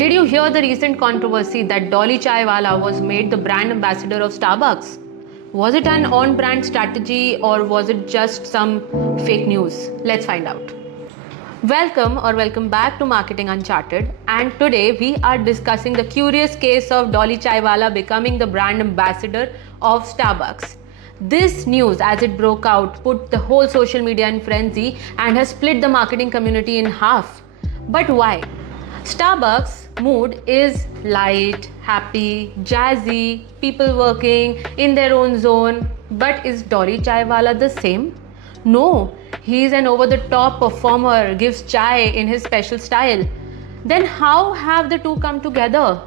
Did you hear the recent controversy that Dolly Chaiwala was made the brand ambassador of Starbucks? Was it an on brand strategy or was it just some fake news? Let's find out. Welcome back to Marketing Uncharted, and today we are discussing the curious case of Dolly Chaiwala becoming the brand ambassador of Starbucks. This news, as it broke out, put the whole social media in frenzy and has split the marketing community in half. But why? Starbucks mood is light, happy, jazzy, people working in their own zone. But is Dolly Chaiwala the same? No, he's an over the top performer, gives chai in his special style. Then how have the two come together?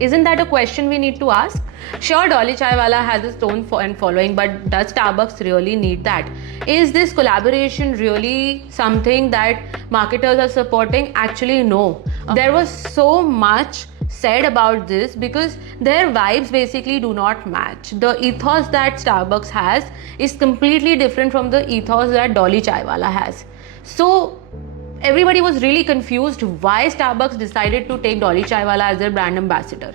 Isn't that a question we need to ask? Sure, Dolly Chaiwala has its own and following, but does Starbucks really need that? Is this collaboration really something that marketers are supporting? Actually, no. There was so much said about this because their vibes basically do not match. The ethos that Starbucks has is completely different from the ethos that Dolly Chaiwala has. So everybody was really confused why Starbucks decided to take Dolly Chaiwala as their brand ambassador.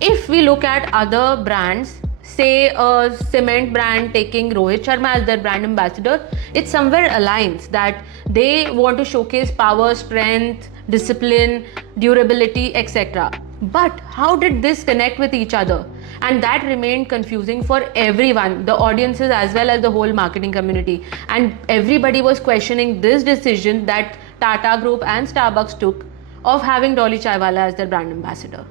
If we look at other brands, say a cement brand taking Rohit Sharma as their brand ambassador, it somewhere aligns that they want to showcase power, strength, discipline, durability, etc. But how did this connect with each other? And that remained confusing for everyone, the audiences as well as the whole marketing community. And everybody was questioning this decision that Tata Group and Starbucks took of having Dolly Chaiwala as their brand ambassador.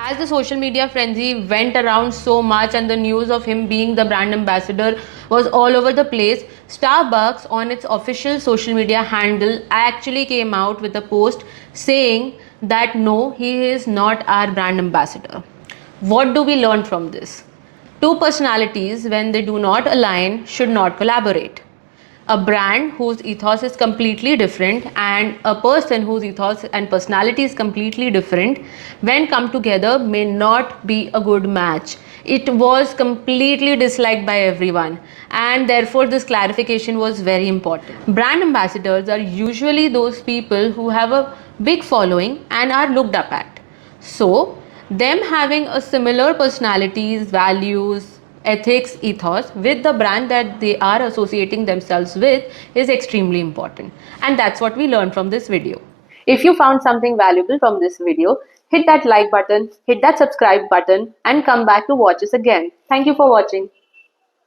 As the social media frenzy went around so much and the news of him being the brand ambassador was all over the place, Starbucks on its official social media handle actually came out with a post saying that no, he is not our brand ambassador. What do we learn from this? Two personalities, when they do not align, should not collaborate. A brand whose ethos is completely different and a person whose ethos and personality is completely different, when come together, may not be a good match. It was completely disliked by everyone, and therefore this clarification was very important. Brand ambassadors are usually those people who have a big following and are looked up at. So them having a similar personalities, values, ethics, ethos with the brand that they are associating themselves with is extremely important. And that's what we learned from this video. If you found something valuable from this video, hit that like button, hit that subscribe button, and come back to watch us again. Thank you for watching.